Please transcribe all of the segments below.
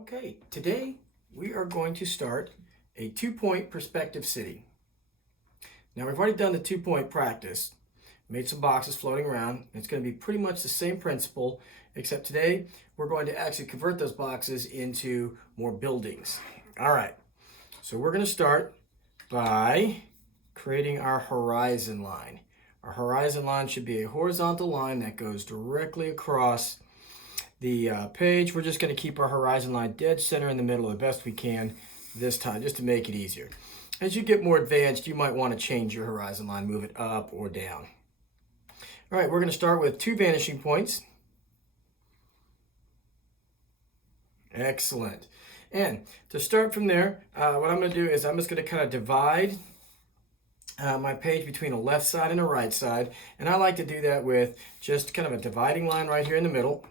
Okay, today we are going to start a 2-point perspective city. Now we've already done the 2-point practice, made some boxes floating around. It's going to be pretty much the same principle, except today we're going to actually convert those boxes into more buildings. All right, so we're going to start by creating our horizon line. Our horizon line should be a horizontal line that goes directly across the page. We're just going to keep our horizon line dead center in the middle the best we can this time, just to make it easier. As you get more advanced, you might want to change your horizon line, move it up or down. All right, we're going to start with 2 vanishing points. Excellent. And to start from there, what I'm going to do is I'm just going to kind of divide my page between a left side and a right side. And I like to do that with just kind of a dividing line right here in the middle.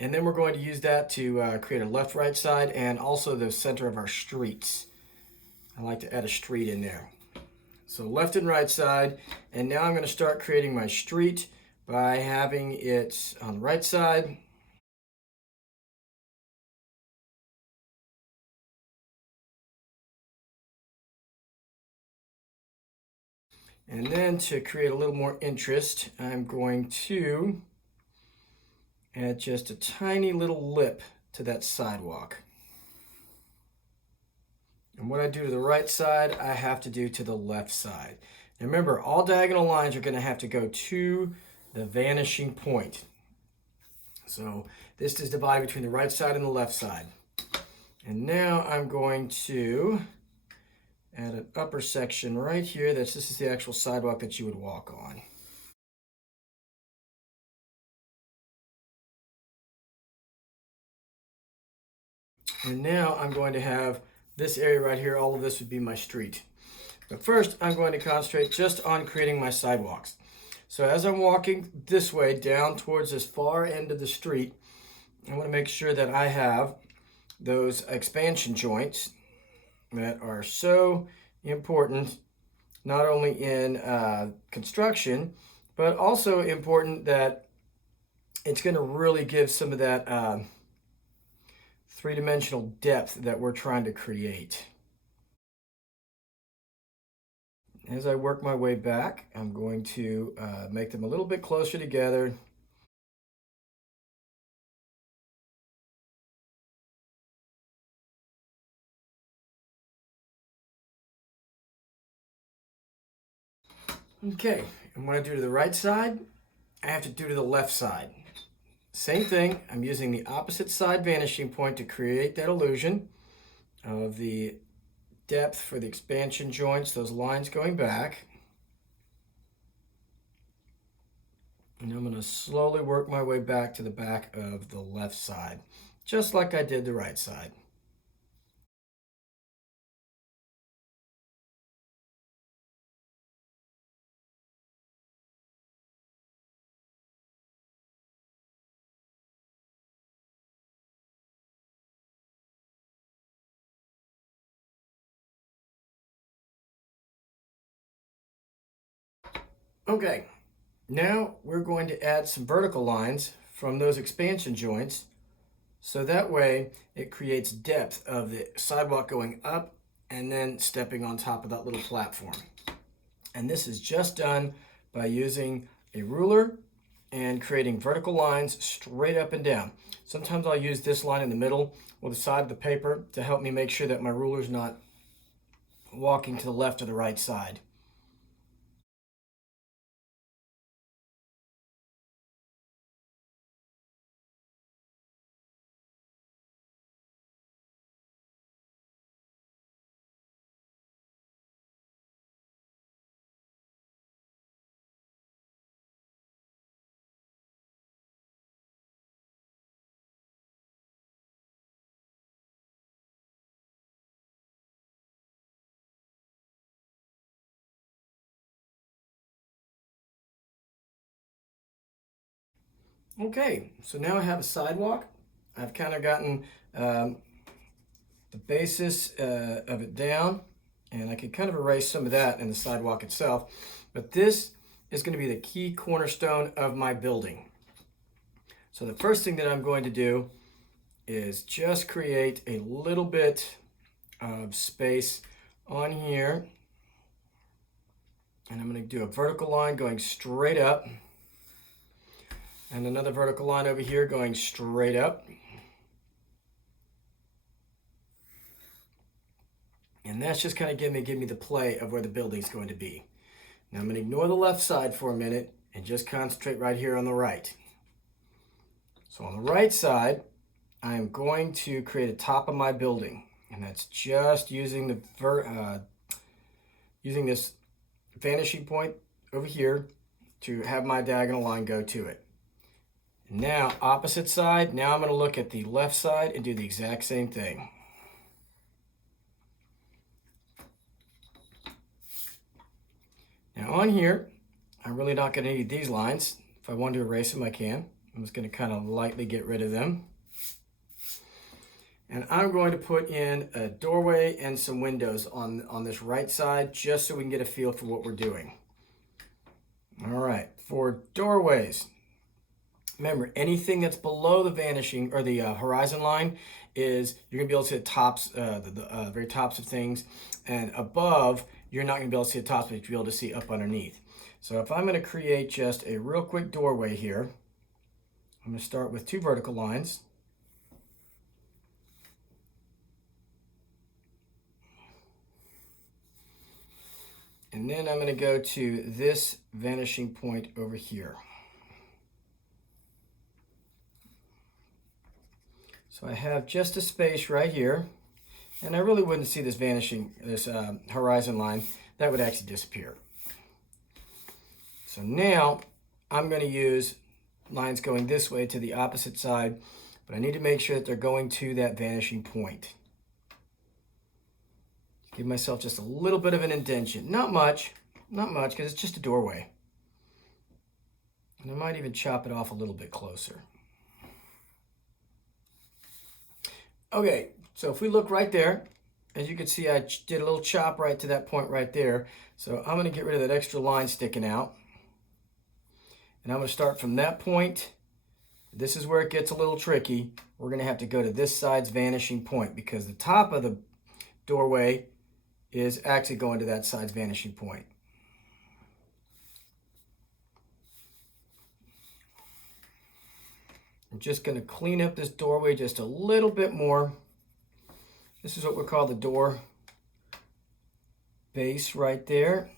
And then we're going to use that to create a left-right side and also the center of our streets. I like to add a street in there. So left and right side. And now I'm going to start creating my street by having it on the right side. And then to create a little more interest, I'm going to add just a tiny little lip to that sidewalk. And what I do to the right side, I have to do to the left side. Now remember, all diagonal lines are going to have to go to the vanishing point. So this is divided between the right side and the left side. And now I'm going to add an upper section right here. This is the actual sidewalk that you would walk on. And now I'm going to have this area right here. All of this would be my street. But first, I'm going to concentrate just on creating my sidewalks. So as I'm walking this way down towards this far end of the street, I want to make sure that I have those expansion joints that are so important, not only in construction, but also important that it's going to really give some of that three-dimensional depth that we're trying to create. As I work my way back, I'm going to make them a little bit closer together. Okay, and what I do to the right side, I have to do to the left side. Same thing, I'm using the opposite side vanishing point to create that illusion of the depth for the expansion joints, those lines going back. And I'm going to slowly work my way back to the back of the left side, just like I did the right side. Okay, now we're going to add some vertical lines from those expansion joints, so that way it creates depth of the sidewalk going up and then stepping on top of that little platform. And this is just done by using a ruler and creating vertical lines straight up and down. Sometimes I'll use this line in the middle or the side of the paper to help me make sure that my ruler's not walking to the left or the right side. Okay, so now I have a sidewalk. I've kind of gotten the basis of it down, and I could kind of erase some of that in the sidewalk itself. But this is going to be the key cornerstone of my building. So the first thing that I'm going to do is just create a little bit of space on here. And I'm going to do a vertical line going straight up. And another vertical line over here going straight up. And that's just kind of give me the play of where the building's going to be. Now I'm going to ignore the left side for a minute and just concentrate right here on the right. So on the right side, I'm going to create a top of my building. And that's just using using this vanishing point over here to have my diagonal line go to it. Now, opposite side, now I'm going to look at the left side and do the exact same thing. Now on here, I'm really not going to need these lines. If I want to erase them, I can. I'm just going to kind of lightly get rid of them. And I'm going to put in a doorway and some windows on this right side, just so we can get a feel for what we're doing. All right, for doorways, remember, anything that's below the vanishing or the horizon line is you're gonna be able to see the tops, the very tops of things, and above, you're not gonna be able to see the tops, but you'll be able to see up underneath. So if I'm gonna create just a real quick doorway here, I'm gonna start with 2 vertical lines. And then I'm going to go to this vanishing point over here. So I have just a space right here, and I really wouldn't see this horizon line. That would actually disappear. So now I'm going to use lines going this way to the opposite side, but I need to make sure that they're going to that vanishing point. Give myself just a little bit of an indentation. Not much, because it's just a doorway. And I might even chop it off a little bit closer. Okay, so if we look right there, as you can see, I did a little chop right to that point right there. So I'm going to get rid of that extra line sticking out. And I'm going to start from that point. This is where it gets a little tricky. We're going to have to go to this side's vanishing point, because the top of the doorway is actually going to that side's vanishing point. I'm just going to clean up this doorway just a little bit more. This is what we call the door base right there.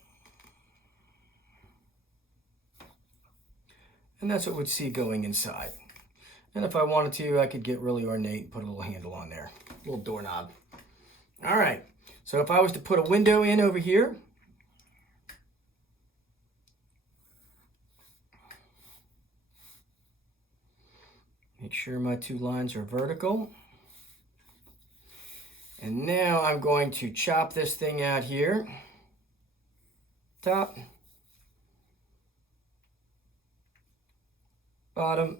And that's what we'd see going inside. And if I wanted to, I could get really ornate and put a little handle on there, a little doorknob. All right. So if I was to put a window in over here, make sure my 2 lines are vertical. And now I'm going to chop this thing out here. Top, bottom,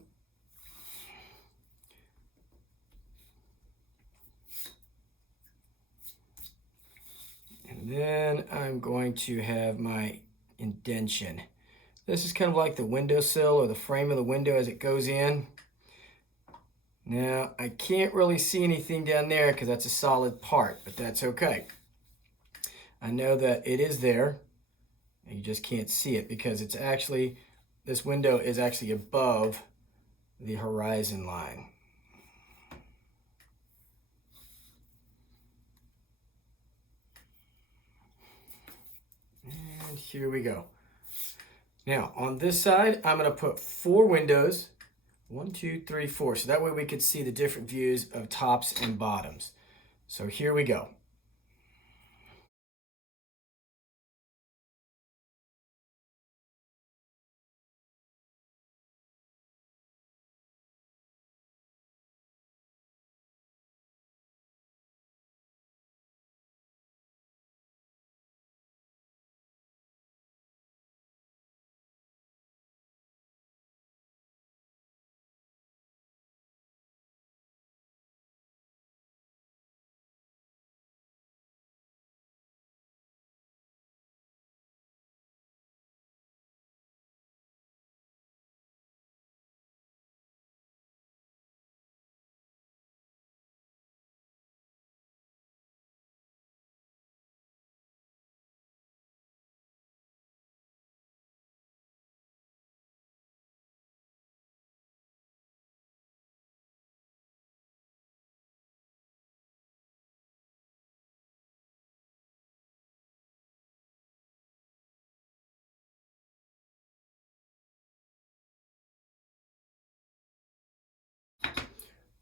and then I'm going to have my indentation. This is kind of like the windowsill or the frame of the window as it goes in. Now, I can't really see anything down there because that's a solid part, but that's okay. I know that it is there. You just can't see it because it's actually, this window is actually above the horizon line. And here we go. Now, on this side, I'm going to put 4 windows. 1, 2, 3, 4. So that way we could see the different views of tops and bottoms. So here we go.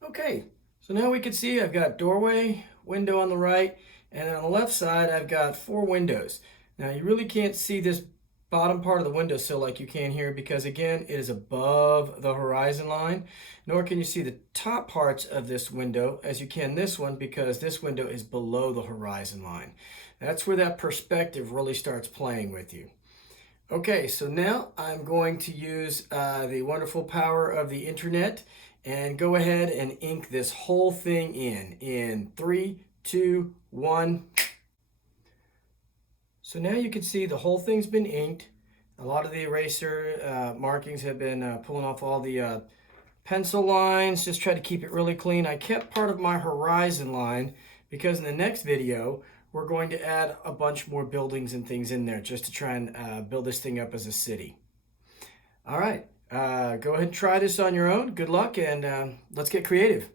Okay, so now we can see I've got doorway, window on the right, and on the left side I've got 4 windows. Now you really can't see this bottom part of the windowsill like you can here because again it is above the horizon line, nor can you see the top parts of this window as you can this one because this window is below the horizon line. That's where that perspective really starts playing with you. Okay, so now I'm going to use the wonderful power of the internet and go ahead and ink this whole thing in 3, 2, 1. So now you can see the whole thing's been inked. A lot of the eraser markings have been pulling off all the pencil lines. Just try to keep it really clean. I kept part of my horizon line because in the next video we're going to add a bunch more buildings and things in there just to try and build this thing up as a city. All right, go ahead and try this on your own. Good luck, and let's get creative.